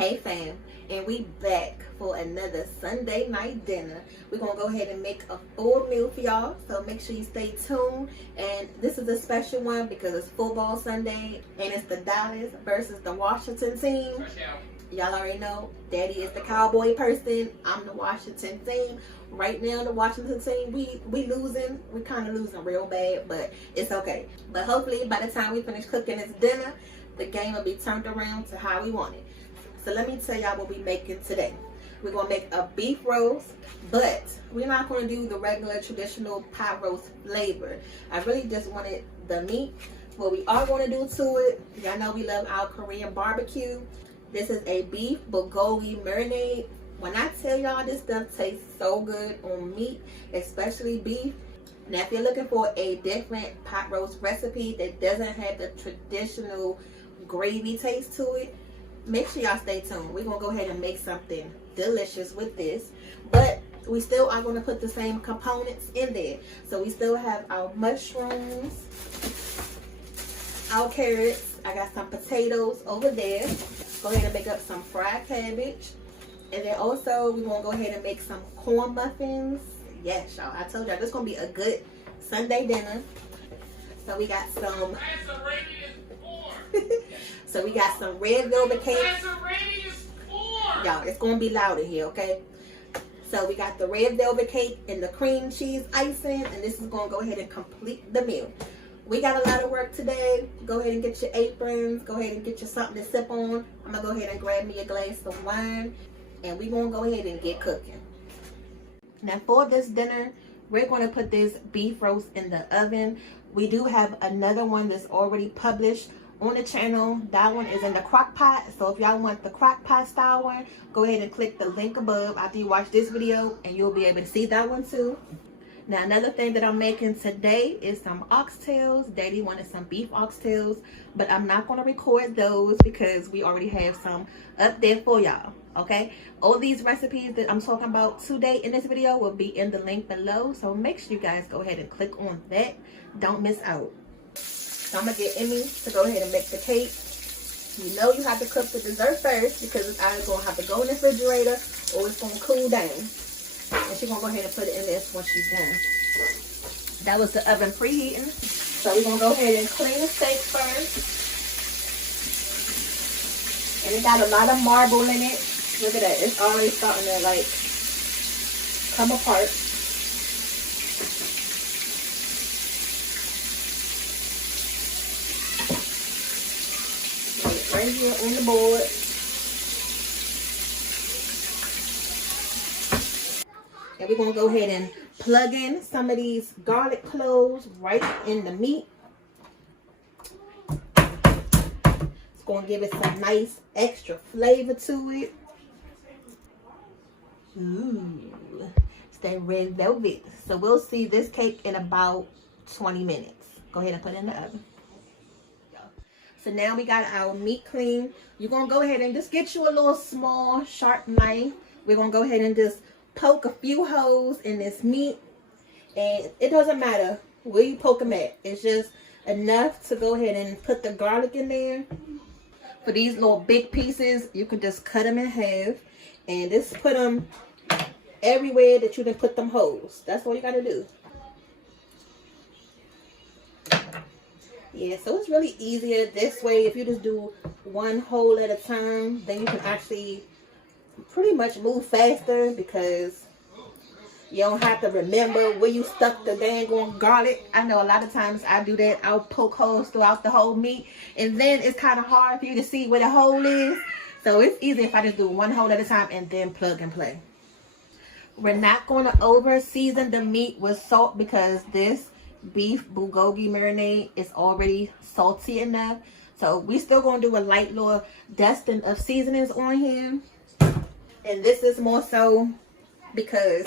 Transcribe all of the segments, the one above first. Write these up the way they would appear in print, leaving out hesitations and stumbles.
Hey fam, and we back for another Sunday night dinner. We're gonna go ahead and make a full meal for y'all, so make sure you stay tuned. And this is a special one because it's football Sunday and it's the Dallas versus the Washington team. Y'all already know Daddy is the Cowboy person, I'm the Washington team. Right now the Washington team, we losing. We kind of losing real bad, but it's okay. But hopefully by the time we finish cooking this dinner, the game will be turned around to how we want it. So let me tell y'all what we're making today. We're gonna make a beef roast, but we're not gonna do the regular traditional pot roast flavor. I really just wanted the meat. What we are gonna do to it, y'all know we love our Korean barbecue. This is a beef bulgogi marinade. When I tell y'all this stuff tastes so good on meat, especially beef. Now if you're looking for a different pot roast recipe that doesn't have the traditional gravy taste to it, make sure y'all stay tuned. We're gonna go ahead and make something delicious with this, but we still are gonna put the same components in there. So we still have our mushrooms, our carrots. I got some potatoes over there. Go ahead and make up some fried cabbage, and then also we're gonna go ahead and make some corn muffins. Yes, y'all, I told y'all this is gonna be a good Sunday dinner. So we got some so we got some red velvet cake. Y'all, it's gonna be loud in here, okay? So we got the red velvet cake and the cream cheese icing, and this is gonna go ahead and complete the meal. We got a lot of work today. Go ahead and get your aprons. Go ahead and get you something to sip on. I'm gonna go ahead and grab me a glass of wine, and we're gonna go ahead and get cooking. Now for this dinner, we're gonna put this beef roast in the oven. We do have another one that's already published on the channel. That one is in the crock pot. So if y'all want the crock pot style one, go ahead and click the link above after you watch this video, and you'll be able to see that one too. Now another thing that I'm making today is some oxtails. Daddy wanted some beef oxtails, but I'm not going to record those because we already have some up there for y'all. Okay, all these recipes that I'm talking about today in this video will be in the link below, so make sure you guys go ahead and click on that. Don't miss out. So I'm gonna get Emmy to go ahead and make the cake. You know you have to cook the dessert first because it's either gonna have to go in the refrigerator or it's gonna cool down. And she's gonna go ahead and put it in there once she's done. That was the oven preheating. So we're gonna go ahead and clean the steak first. And it got a lot of marble in it. Look at that, it's already starting to like come apart. Right here on the board. And we're gonna go ahead and plug in some of these garlic cloves right in the meat. It's gonna give it some nice extra flavor to it. Ooh, it's that red velvet. So we'll see this cake in about 20 minutes. Go ahead and put it in the oven. So now we got our meat clean. You're going to go ahead and just get you a little small, sharp knife. We're going to go ahead and just poke a few holes in this meat. And it doesn't matter where you poke them at. It's just enough to go ahead and put the garlic in there. For these little big pieces, you can just cut them in half. And just put them everywhere that you can put them holes. That's all you got to do. Yeah, so it's really easier this way. If you just do one hole at a time, then you can actually pretty much move faster because you don't have to remember where you stuck the dang on garlic. I know a lot of times I do that. I'll poke holes throughout the whole meat, and then it's kind of hard for you to see where the hole is. So it's easy if I just do one hole at a time and then plug and play. We're not going to over season the meat with salt because this beef bulgogi marinade is already salty enough. So we still gonna do a light little dusting of seasonings on here, and this is more so because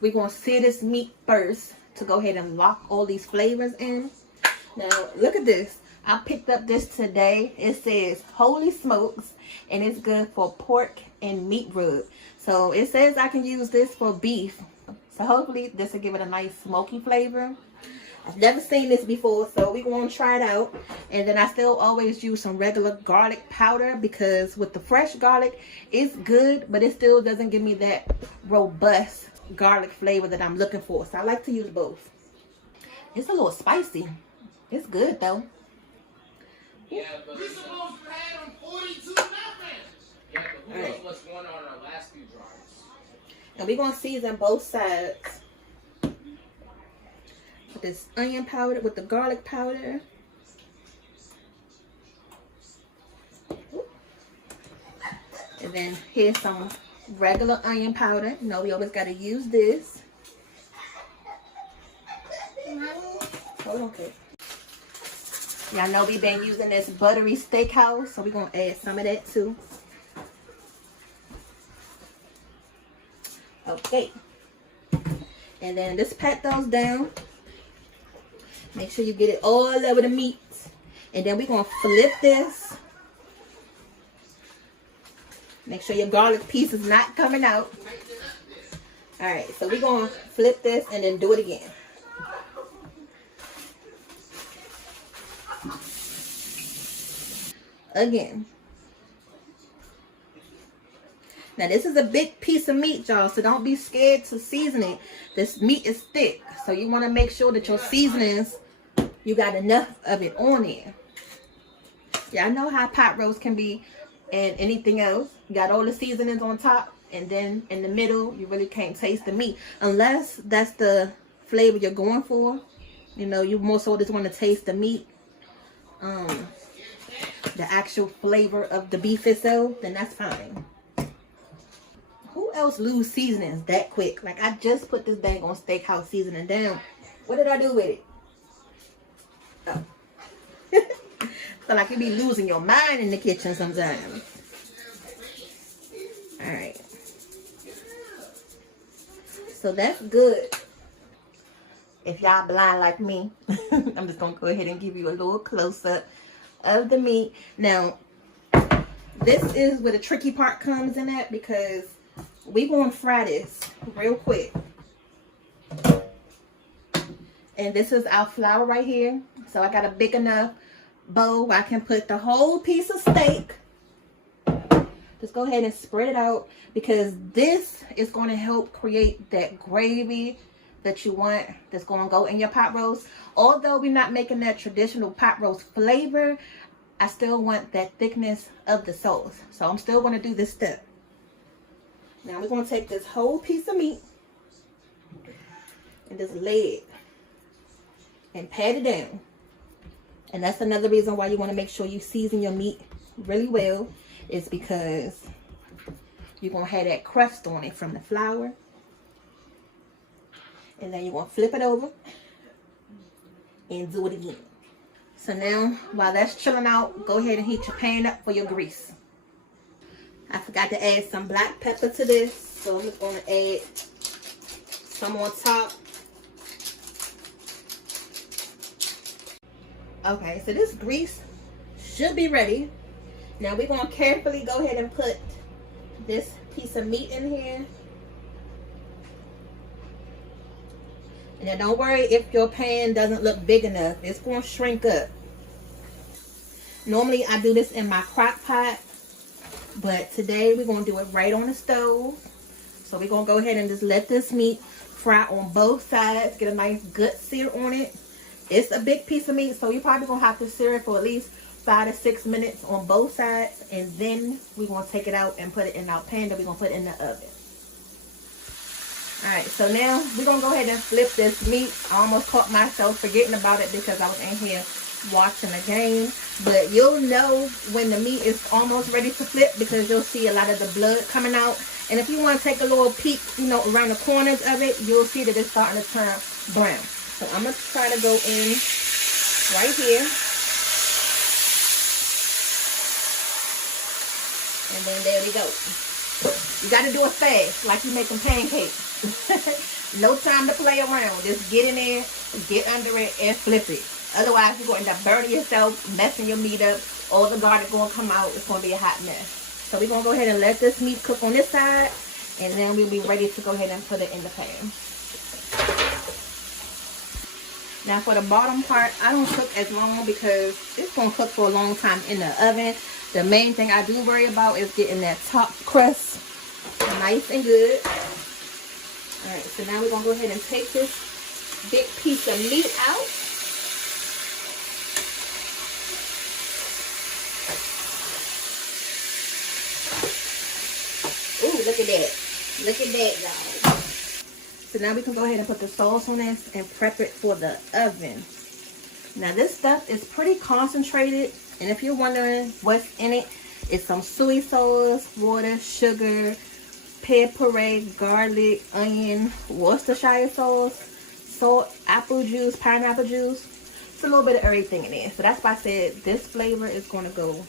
we're gonna sear this meat first to go ahead and lock all these flavors in. Now look at this. I picked up this today. It says Holy Smokes, and it's good for pork and meat rub. So it says I can use this for beef, so hopefully this will give it a nice smoky flavor. I've never seen this before, so we're going to try it out. And then I still always use some regular garlic powder, because with the fresh garlic, it's good, but it still doesn't give me that robust garlic flavor that I'm looking for. So I like to use both. It's a little spicy. It's good though. Yeah, but we're supposed to have them 42 nothing. Yeah, but who knows what's going on in our last few drawers. And we're going to season both sides with this onion powder, with the garlic powder. And then here's some regular onion powder. You know, we always got to use this. Hold on, okay. Y'all know we've been using this buttery steakhouse, so we're going to add some of that too. Okay. And then just pat those down. Make sure you get it all over the meat. And then we're going to flip this. Make sure your garlic piece is not coming out. Alright, so we're going to flip this and then do it again. Again. Now this is a big piece of meat, y'all, so don't be scared to season it. This meat is thick, so you want to make sure that your seasonings, you got enough of it on there. Yeah, I know how pot roast can be and anything else. You got all the seasonings on top, and then in the middle, you really can't taste the meat. Unless that's the flavor you're going for. You know, you more so just want to taste the meat. The actual flavor of the beef itself, then that's fine. Who else lose seasonings that quick? Like, I just put this dang on steakhouse seasoning down. What did I do with it? Oh. So like you be losing your mind in the kitchen sometimes. Alright. So that's good. If y'all blind like me, I'm just going to go ahead and give you a little close-up of the meat. Now, this is where the tricky part comes in at, because we're going to fry this real quick. And this is our flour right here. So I got a big enough bowl where I can put the whole piece of steak. Just go ahead and spread it out, because this is going to help create that gravy that you want, that's going to go in your pot roast. Although we're not making that traditional pot roast flavor, I still want that thickness of the sauce. So I'm still going to do this step. Now we're going to take this whole piece of meat and just lay it and pat it down. And that's another reason why you want to make sure you season your meat really well, is because you're going to have that crust on it from the flour. And then you're going to flip it over and do it again. So now, while that's chilling out, go ahead and heat your pan up for your grease. I forgot to add some black pepper to this, so I'm just going to add some on top. Okay, so this grease should be ready. Now we're going to carefully go ahead and put this piece of meat in here. And now don't worry if your pan doesn't look big enough. It's going to shrink up. Normally I do this in my crock pot, but today we're going to do it right on the stove. So we're going to go ahead and just let this meat fry on both sides. Get a nice good sear on it. It's a big piece of meat, so you're probably going to have to sear it for at least 5 to 6 minutes on both sides. And then we're going to take it out and put it in our pan that we're going to put in the oven. Alright, so now we're going to go ahead and flip this meat. I almost caught myself forgetting about it because I was in here watching the game. But you'll know when the meat is almost ready to flip, because you'll see a lot of the blood coming out. And if you want to take a little peek, you know, around the corners of it, you'll see that it's starting to turn brown. So I'm going to try to go in right here. And then there we go. You got to do it fast, like you're making pancakes. No time to play around. Just get in there, get under it, and flip it. Otherwise, you're going to end up burning yourself, messing your meat up. All the garlic going to come out. It's going to be a hot mess. So we're going to go ahead and let this meat cook on this side. And then we'll be ready to go ahead and put it in the pan. Now for the bottom part, I don't cook as long because it's going to cook for a long time in the oven. The main thing I do worry about is getting that top crust nice and good. Alright, so now we're going to go ahead and take this big piece of meat out. Ooh, look at that. Look at that, y'all. So now we can go ahead and put the sauce on this and prep it for the oven. Now this stuff is pretty concentrated. And if you're wondering what's in it, it's some soy sauce, water, sugar, pepper, garlic, onion, Worcestershire sauce, salt, apple juice, pineapple juice. It's a little bit of everything in there. So that's why I said this flavor is going to go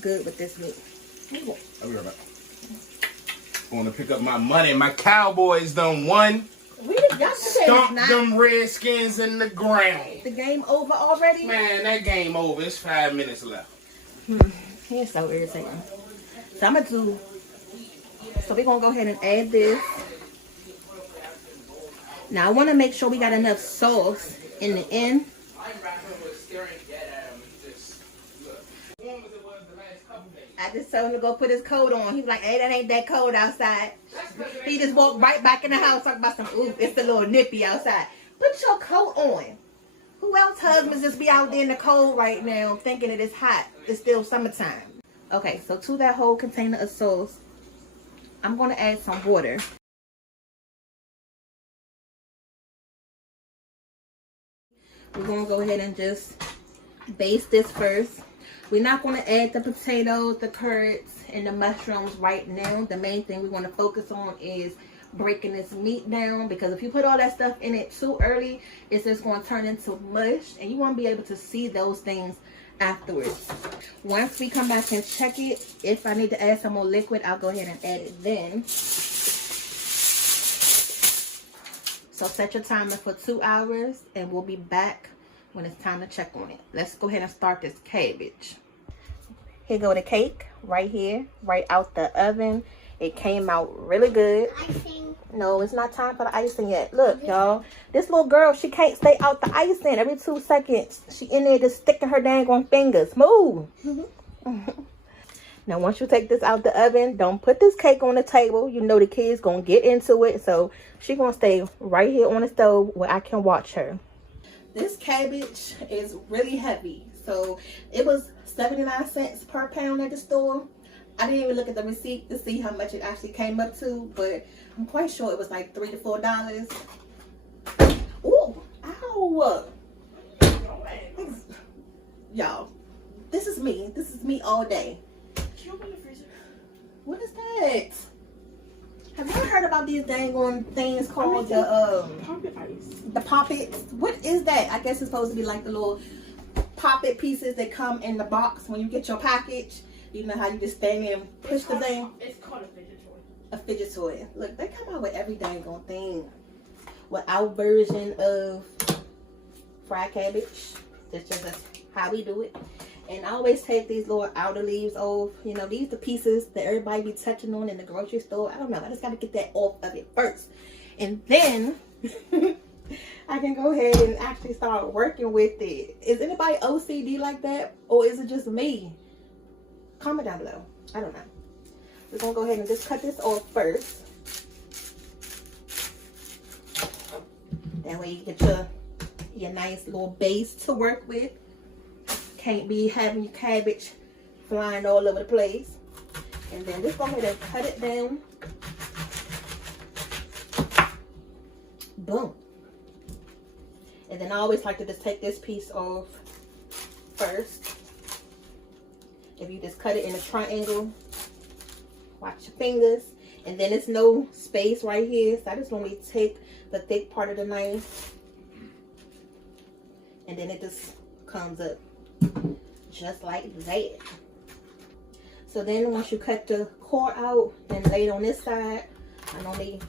good with this meat. I'll be right back. Going to pick up my money. My Cowboys done won. Stomped them Redskins in the ground. The game over already? Man, that game over. It's 5 minutes left. It's so irritating. So I'm going to do... So we're going to go ahead and add this. Now I want to make sure we got enough sauce in the end. I just told him to go put his coat on. He was like, hey, that ain't that cold outside. He just walked right back in the house talking about some, ooh, it's a little nippy outside. Put your coat on. Who else husbands just be out there in the cold right now thinking it is hot? It's still summertime. Okay, so to that whole container of sauce, I'm going to add some water. We're going to go ahead and just baste this first. We're not going to add the potatoes, the carrots, and the mushrooms right now. The main thing we want to focus on is breaking this meat down, because if you put all that stuff in it too early, it's just going to turn into mush, and you want to be able to see those things afterwards. Once we come back and check it, if I need to add some more liquid, I'll go ahead and add it then. So set your timer for 2 hours, and we'll be back when it's time to check on it. Let's go ahead and start this cabbage. Here go the cake right here, right out the oven. It came out really good. Icing. No, it's not time for the icing yet. Look, y'all, this little girl, she can't stay out the icing. Every 2 seconds, she in there just sticking her dang on fingers. Move. Now, once you take this out the oven, don't put this cake on the table. You know the kids gonna get into it, so she gonna stay right here on the stove where I can watch her. This cabbage is really heavy, so it was 79 cents per pound at the store. I didn't even look at the receipt to see how much it actually came up to, but I'm quite sure it was like $3 to $4. Ooh, ow! Y'all, this is me. This is me all day. What is that? Have you ever heard about these dang on things called the poppets? What is that? I guess it's supposed to be like the little poppet pieces that come in the box when you get your package. You know how you just stand there and push the thing? It's called a fidget toy. A fidget toy. Look, they come out with every dang on thing. With our version of fried cabbage. That's just how we do it. And I always take these little outer leaves off. You know, these are the pieces that everybody be touching on in the grocery store. I don't know. I just got to get that off of it first. And then I can go ahead and actually start working with it. Is anybody OCD like that? Or is it just me? Comment down below. I don't know. We're going to go ahead and just cut this off first. That way you get your nice little base to work with. Can't be having your cabbage flying all over the place. And then just go ahead and cut it down. Boom. And then I always like to just take this piece off first. If you just cut it in a triangle, watch your fingers. And then there's no space right here, so I just normally take the thick part of the knife, and then it just comes up just like that. So then once you cut the core out, then lay it on this side. I normally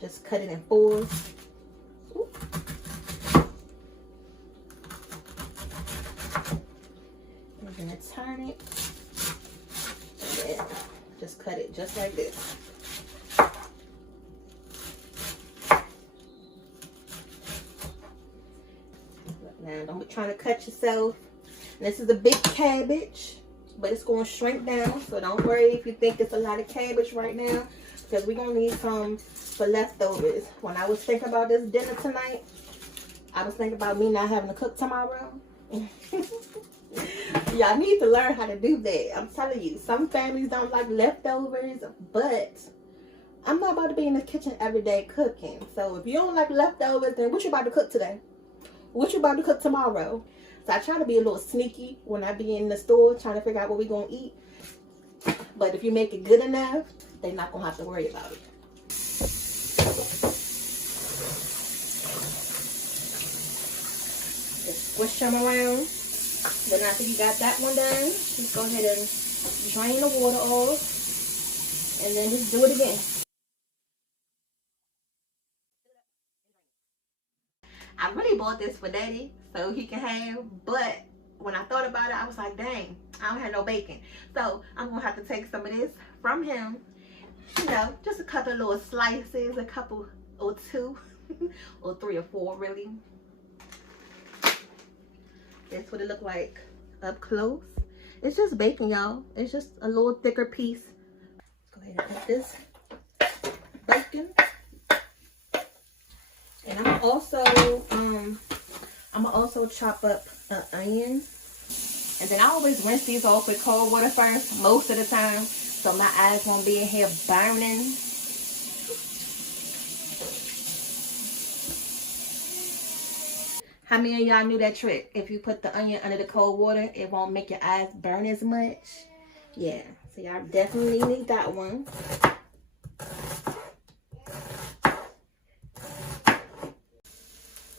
just cut it in fours. Ooh. I'm gonna turn it, and then just cut it just like this. trying to cut yourself. And this is a big cabbage, but it's going to shrink down. So don't worry if you think it's a lot of cabbage right now, because we're going to need some for leftovers. When I was thinking about this dinner tonight, I was thinking about me not having to cook tomorrow. Y'all need to learn how to do that. I'm telling you, some families don't like leftovers, but I'm not about to be in the kitchen every day cooking. So if you don't like leftovers, then what you about to cook today? What you about to cook tomorrow? So I try to be a little sneaky when I be in the store trying to figure out what we gonna eat. But if you make it good enough, they're not gonna have to worry about it. Just squish them around. Then after you got that one done, just go ahead and drain the water off. And then just do it again. I really bought this for Daddy so he can have, but when I thought about it, I was like, dang, I don't have no bacon. So I'm gonna have to take some of this from him. You know, just a couple of little slices, a couple or two, or 3 or 4 really. That's what it looked like up close. It's just bacon, y'all. It's just a little thicker piece. Let's go ahead and put this bacon. And I'm also chop up an onion. And then I always rinse these off with cold water first, most of the time, so my eyes won't be in here burning. How many of y'all knew that trick? If you put the onion under the cold water, it won't make your eyes burn as much. Yeah, so y'all definitely need that one.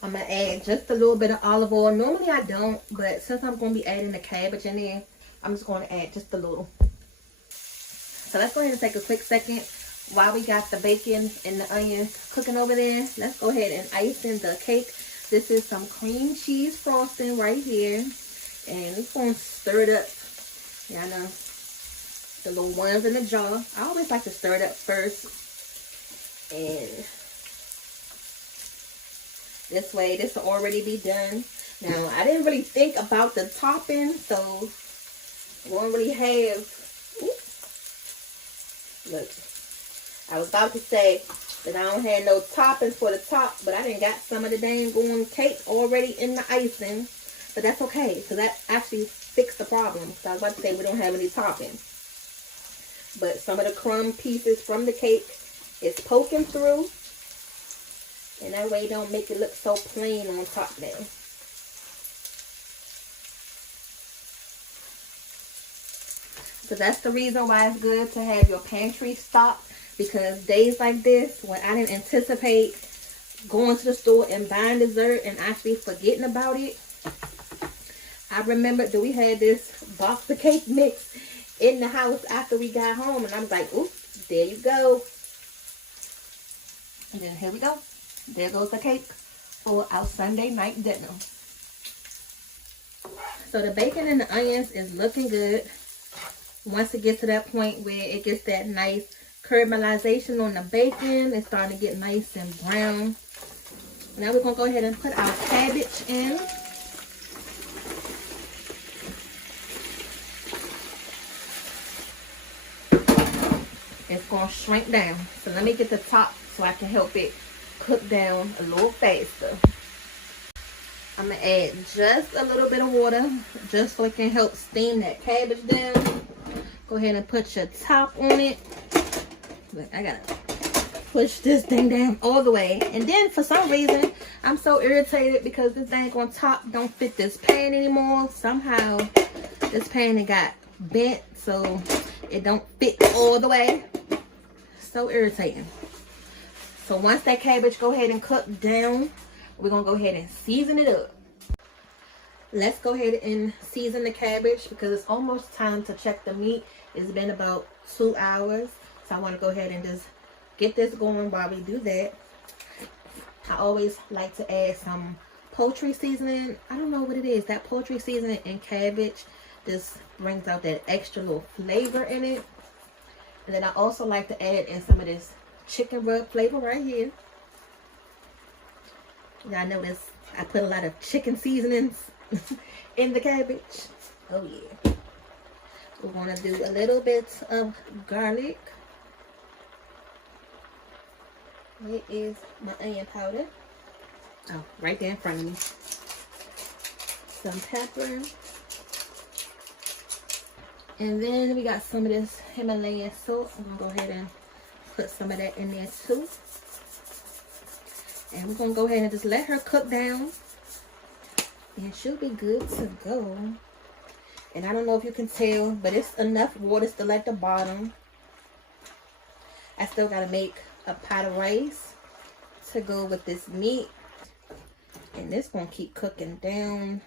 I'm going to add just a little bit of olive oil. Normally I don't, but since I'm going to be adding the cabbage in there, I'm just going to add just a little. So let's go ahead and take a quick second while we got the bacon and the onion cooking over there. Let's go ahead and ice in the cake. This is some cream cheese frosting right here. And it's going to stir it up. Yeah, I know. The little ones in the jar. I always like to stir it up first. And this way, this will already be done. Now, I didn't really think about the topping, so I won't really have. Oops. Look, I was about to say that I don't have no toppings for the top, but I didn't got some of the dang going cake already in the icing. But that's okay, so that actually fixed the problem. So I was about to say we don't have any toppings. But some of the crumb pieces from the cake is poking through. And that way don't make it look so plain on top there. So that's the reason why it's good to have your pantry stocked. Because days like this, when I didn't anticipate going to the store and buying dessert and actually forgetting about it, I remembered that we had this box of cake mix in the house after we got home. And I was like, oops, there you go. And then here we go. There goes the cake for our Sunday night dinner. So the bacon and the onions is looking good. Once it gets to that point where it gets that nice caramelization on the bacon, it's starting to get nice and brown. Now we're going to go ahead and put our cabbage in. It's going to shrink down. So let me get the top so I can help it cook down a little faster. I'm going to add just a little bit of water just so it can help steam that cabbage down. Go ahead and put your top on it. Look, I got to push this thing down all the way. And then for some reason, I'm so irritated because this dang on top don't fit this pan anymore. Somehow this pan got bent so it don't fit all the way. So irritating. So once that cabbage go ahead and cook down, we're going to go ahead and season it up. Let's go ahead and season the cabbage because it's almost time to check the meat. It's been about 2 hours. So I want to go ahead and just get this going while we do that. I always like to add some poultry seasoning. I don't know what it is. That poultry seasoning and cabbage just brings out that extra little flavor in it. And then I also like to add in some of this chicken rub flavor right here. Y'all notice I put a lot of chicken seasonings in the cabbage. Oh yeah. We want to do a little bit of garlic. Where is my onion powder? Oh, right there in front of me. Some pepper. And then we got some of this Himalayan salt. I'm going to go ahead and put some of that in there too. And we're going to go ahead and just let her cook down. And she'll be good to go. And I don't know if you can tell, but it's enough water still at the bottom. I still got to make a pot of rice to go with this meat. And this going to keep cooking down.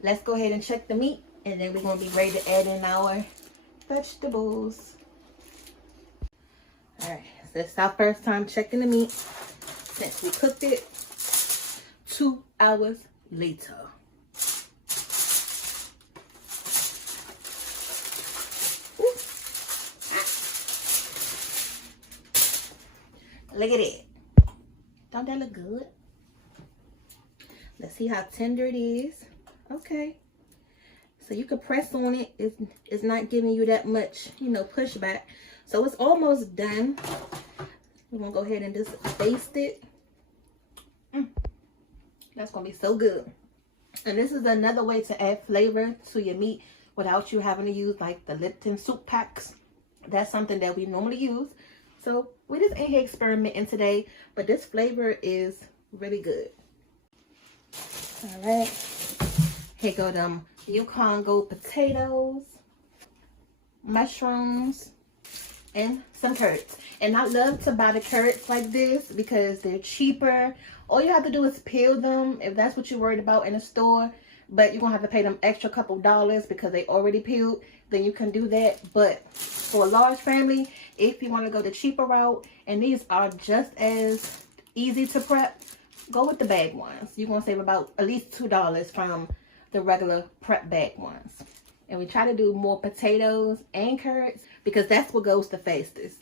Let's go ahead and check the meat. And then we're going to be ready to add in our vegetables. Alright, so it's our first time checking the meat since we cooked it 2 hours later. Ooh. Look at it. Don't that look good? Let's see how tender it is. Okay. So you can press on it. It's not giving you that much, you know, pushback. So it's almost done. We're going to go ahead and just baste it. That's going to be so good. And this is another way to add flavor to your meat without you having to use like the Lipton soup packs. That's something that we normally use. So we're just in here experimenting today. But this flavor is really good. All right. Here go them Yukon Gold potatoes, mushrooms, and some carrots. And I love to buy the carrots like this because they're cheaper. All you have to do is peel them if that's what you're worried about in the store. But you're going to have to pay them extra couple dollars because they already peeled. Then you can do that. But for a large family, if you want to go the cheaper route, and these are just as easy to prep, go with the bag ones. You're going to save about at least $2 from the regular prep bag ones. And we try to do more potatoes and carrots because that's what goes the fastest.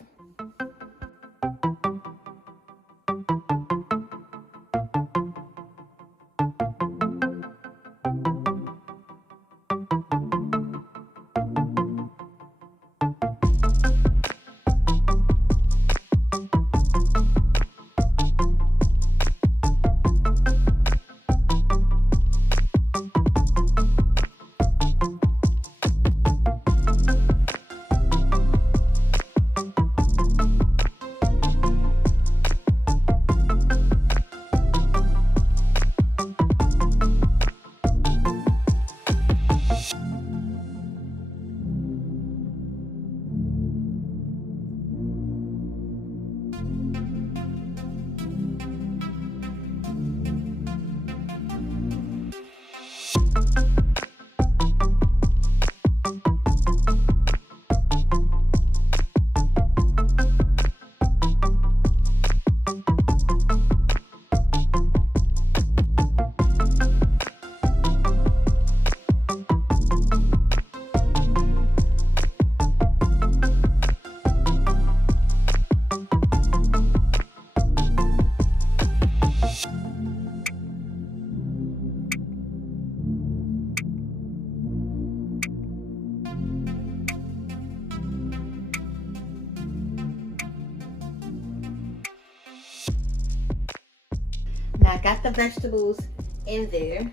Now I got the vegetables in there,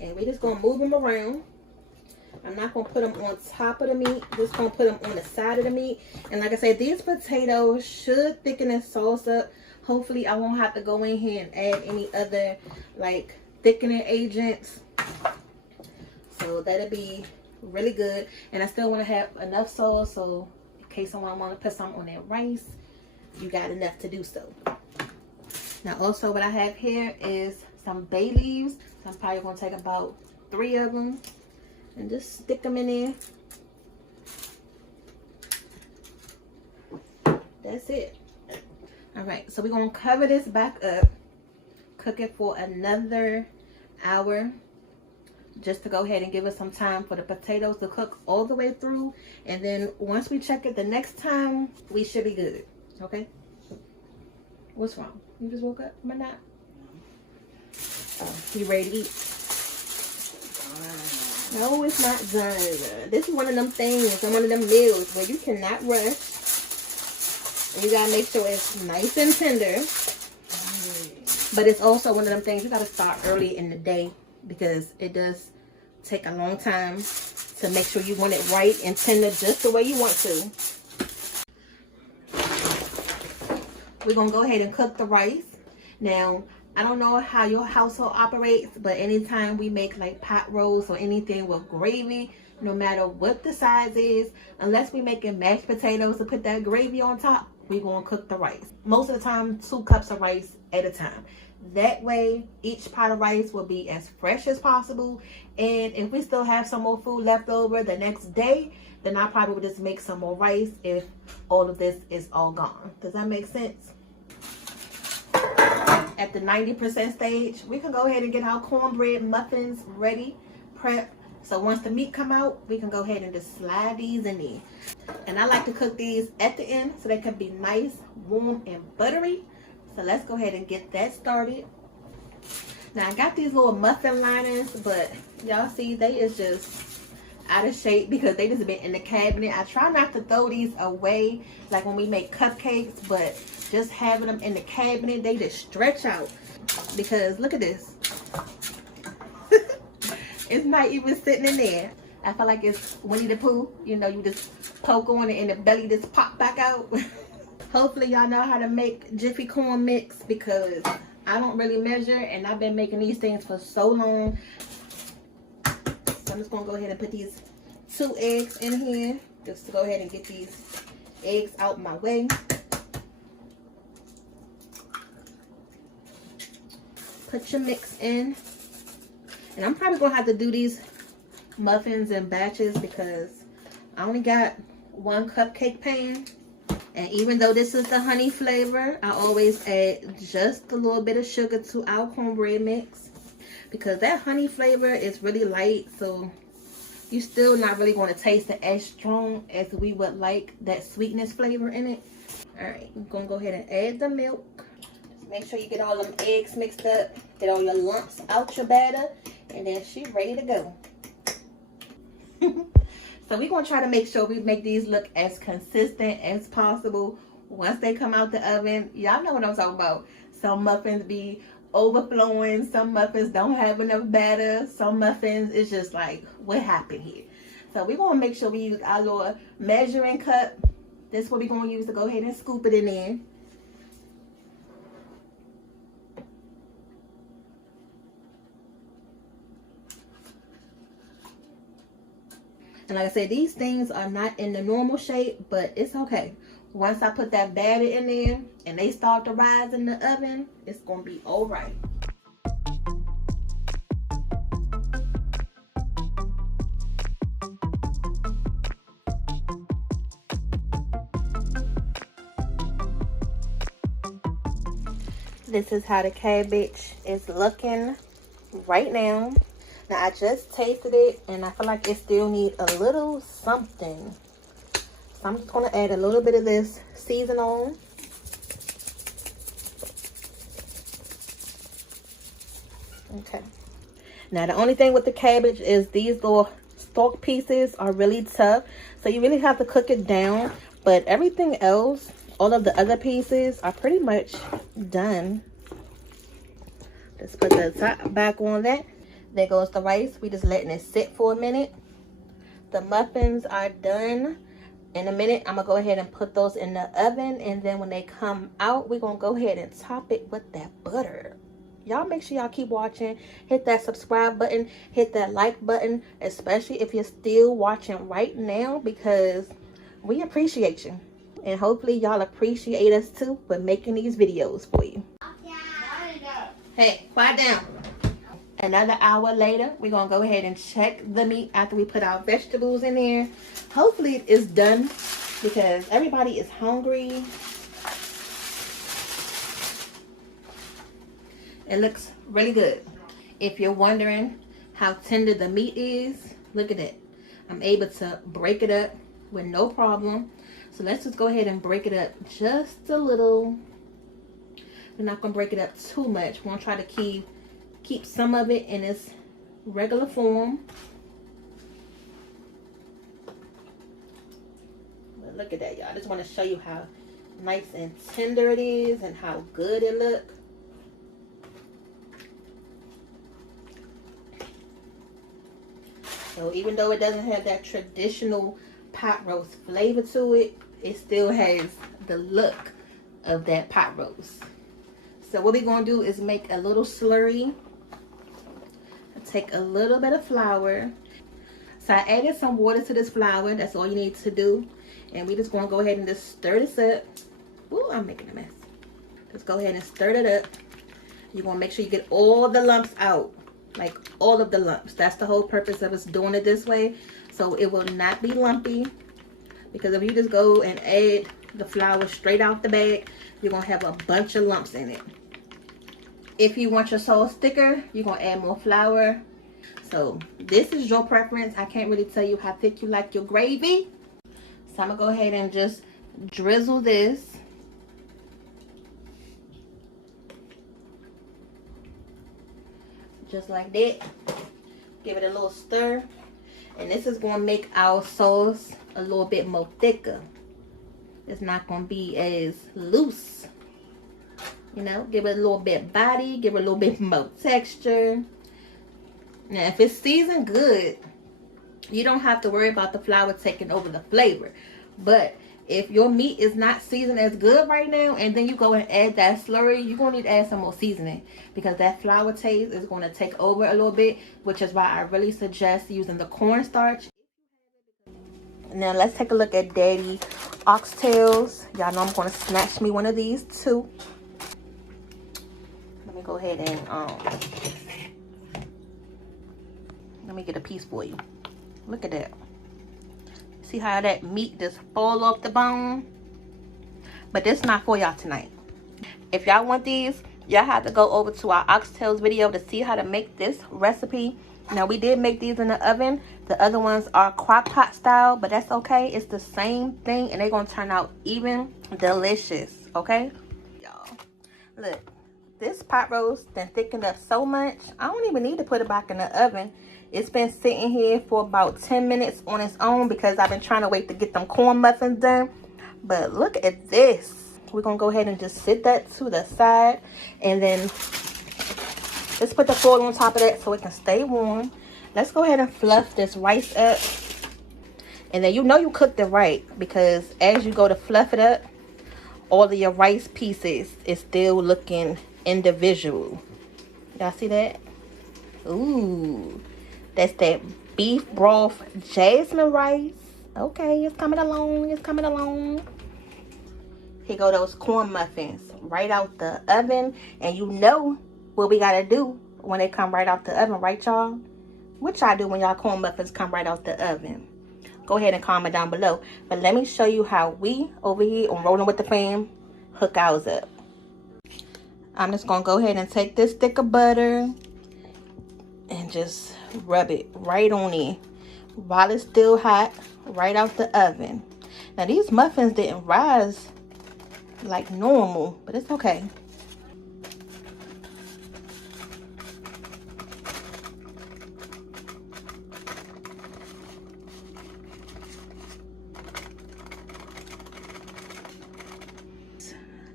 and we're just gonna move them around. I'm not gonna put them on top of the meat, just gonna put them on the side of the meat. And like I said, these potatoes should thicken the sauce up. Hopefully I won't have to go in here and add any other like thickening agents. So that'll be really good. And I still want to have enough sauce, so in case someone want to put some on their rice, you got enough to do so. Now also what I have here is some bay leaves. So I'm probably going to take about 3 of them and just stick them in there. That's it. Alright, so we're going to cover this back up. Cook it for another hour. Just to go ahead and give us some time for the potatoes to cook all the way through. And then once we check it the next time, we should be good. Okay? What's wrong? You just woke up? Am I not? You ready to eat? No, it's not done. This is one of them things, one of them meals where you cannot rush. And you gotta make sure it's nice and tender. But it's also one of them things you gotta start early in the day because it does take a long time to make sure you want it right and tender just the way you want to. We're gonna go ahead and cook the rice. Now, I don't know how your household operates, but anytime we make like pot roast or anything with gravy, no matter what the size is, unless we're making mashed potatoes to put that gravy on top, we're gonna cook the rice. Most of the time, 2 cups of rice at a time. That way, each pot of rice will be as fresh as possible. And if we still have some more food left over the next day, then I probably would just make some more rice if all of this is all gone. Does that make sense? At the 90% stage, we can go ahead and get our cornbread muffins ready, prep. So once the meat come out, we can go ahead and just slide these in there. And I like to cook these at the end so they can be nice, warm, and buttery. So let's go ahead and get that started. Now I got these little muffin liners, but y'all see they is just out of shape because they just been in the cabinet. I try not to throw these away like when we make cupcakes, but just having them in the cabinet, they just stretch out. Because look at this. It's not even sitting in there. I feel like it's Winnie the Pooh. You know, you just poke on it and the belly just pop back out. Hopefully y'all know how to make Jiffy corn mix because I don't really measure and I've been making these things for so long. So I'm just gonna go ahead and put these 2 eggs in here just to go ahead and get these eggs out my way. Put your mix in. And I'm probably gonna have to do these muffins in batches because I only got 1 cupcake pan. And even though this is the honey flavor, I always add just a little bit of sugar to our cornbread mix because that honey flavor is really light, so you're still not really going to taste it as strong as we would like that sweetness flavor in it. All right, I'm going to go ahead and add the milk. Just make sure you get all them eggs mixed up, get all your lumps out your batter, and then she's ready to go. So we're going to try to make sure we make these look as consistent as possible once they come out the oven. Y'all know what I'm talking about. Some muffins be overflowing. Some muffins don't have enough batter. Some muffins, it's just like, what happened here? So we're going to make sure we use our little measuring cup. This is what we're going to use to go ahead and scoop it in there. And like I said, these things are not in the normal shape, but it's okay. Once I put that batter in there and they start to rise in the oven, it's going to be all right. This is how the cabbage is looking right now. Now I just tasted it and I feel like it still needs a little something. So I'm just going to add a little bit of this season on. Okay. Now the only thing with the cabbage is these little stalk pieces are really tough. So you really have to cook it down. But everything else, all of the other pieces are pretty much done. Let's put the top back on that. There goes the rice. We just letting it sit for a minute. The muffins are done. In a minute, I'm going to go ahead and put those in the oven. And then when they come out, we're going to go ahead and top it with that butter. Y'all make sure y'all keep watching. Hit that subscribe button. Hit that like button. Especially if you're still watching right now. Because we appreciate you. And hopefully y'all appreciate us too for making these videos for you. Hey, quiet down. Another hour later, we're going to go ahead and check the meat after we put our vegetables in there. Hopefully it's done because everybody is hungry. It looks really good. If you're wondering how tender the meat is, look at it. I'm able to break it up with no problem. So let's just go ahead and break it up just a little. We're not going to break it up too much. We're going to try to keep keep some of it in its regular form. But look at that, y'all. I just want to show you how nice and tender it is and how good it looks. So even though it doesn't have that traditional pot roast flavor to it, it still has the look of that pot roast. So what we're going to do is make a little slurry. Take a little bit of flour. So I added some water to this flour. That's all you need to do. And we just going to go ahead and just stir this up. Ooh, I'm making a mess. Just go ahead and stir it up. You're going to make sure you get all the lumps out. Like all of the lumps. That's the whole purpose of us doing it this way. So it will not be lumpy. Because if you just go and add the flour straight out the bag, you're going to have a bunch of lumps in it. If you want your sauce thicker, you're going to add more flour. So this is your preference. I can't really tell you how thick you like your gravy. So I'm going to go ahead and just drizzle this. Just like that. Give it a little stir. And this is going to make our sauce a little bit more thicker. It's not going to be as loose. You know, give it a little bit body. Give it a little bit more texture. Now, if it's seasoned good, you don't have to worry about the flour taking over the flavor. But if your meat is not seasoned as good right now, and then you go and add that slurry, you're going to need to add some more seasoning. Because that flour taste is going to take over a little bit. Which is why I really suggest using the cornstarch. Now, let's take a look at Daddy oxtails. Y'all know I'm going to snatch me one of these too. Let me go ahead and let me get a piece for you. Look at that. See how that meat just fall off the bone? But this not for y'all tonight. If y'all want these, y'all have to go over to our oxtails video to see how to make this recipe. Now, we did make these in the oven. The other ones are crock pot style, but that's okay. It's the same thing, and they're going to turn out even delicious, okay? Y'all, look. This pot roast been thickened up so much, I don't even need to put it back in the oven. It's been sitting here for about 10 minutes on its own because I've been trying to wait to get them corn muffins done. But look at this. We're going to go ahead and just sit that to the side. And then let's put the foil on top of that so it can stay warm. Let's go ahead and fluff this rice up. And then you know you cooked it right because as you go to fluff it up, all of your rice pieces is still looking individual. Y'all see that? Ooh, that's that beef broth jasmine rice. Okay, it's coming along. It's coming along. Here go those corn muffins right out the oven. And you know what we gotta do when they come right out the oven, right, y'all? What y'all do when y'all corn muffins come right out the oven? Go ahead and comment down below. But let me show you how we over here on Rolling with the Fam hook ours up. I'm just going to go ahead and take this stick of butter and just rub it right on it while it's still hot, right out the oven. Now, these muffins didn't rise like normal, but it's okay.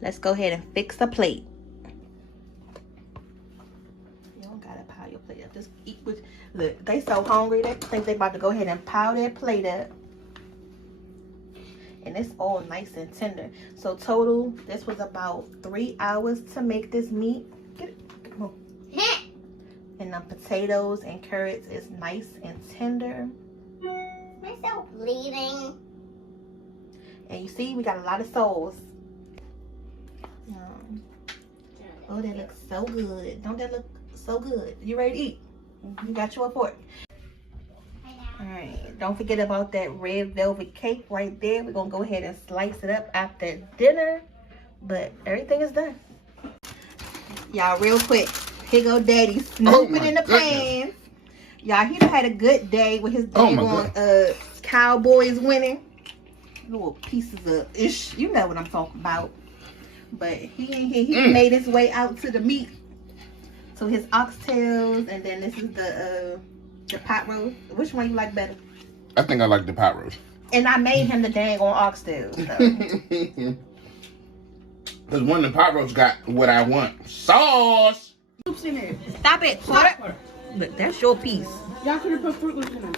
Let's go ahead and fix a plate. You don't gotta pile your plate up. Just eat with. Look, they so hungry they think they about to go ahead and pile their plate up. And it's all nice and tender. So total, this was about 3 hours to make this meat. Get it, come on. And the potatoes and carrots is nice and tender. I'm still bleeding. And you see, we got a lot of sauce. Oh, that looks so good. Don't that look so good? You ready to eat? You got your fork. Alright, don't forget about that red velvet cake right there. We're going to go ahead and slice it up after dinner. But everything is done. Y'all, real quick. Here go Daddy snooping in the pan. Y'all, he done had a good day with his daggone Cowboys winning. Little pieces of ish. You know what I'm talking about. But he ain't here. He made his way out to the meat So his oxtails, and then this is the pot roast. Which one you like better? I think I like the pot roast. And I made him the dang on oxtails. So. Because one of the pot roasts got what I want. Sauce! Stop it. Stop. Look, that's your piece. Y'all could have put Fruit Loops in them.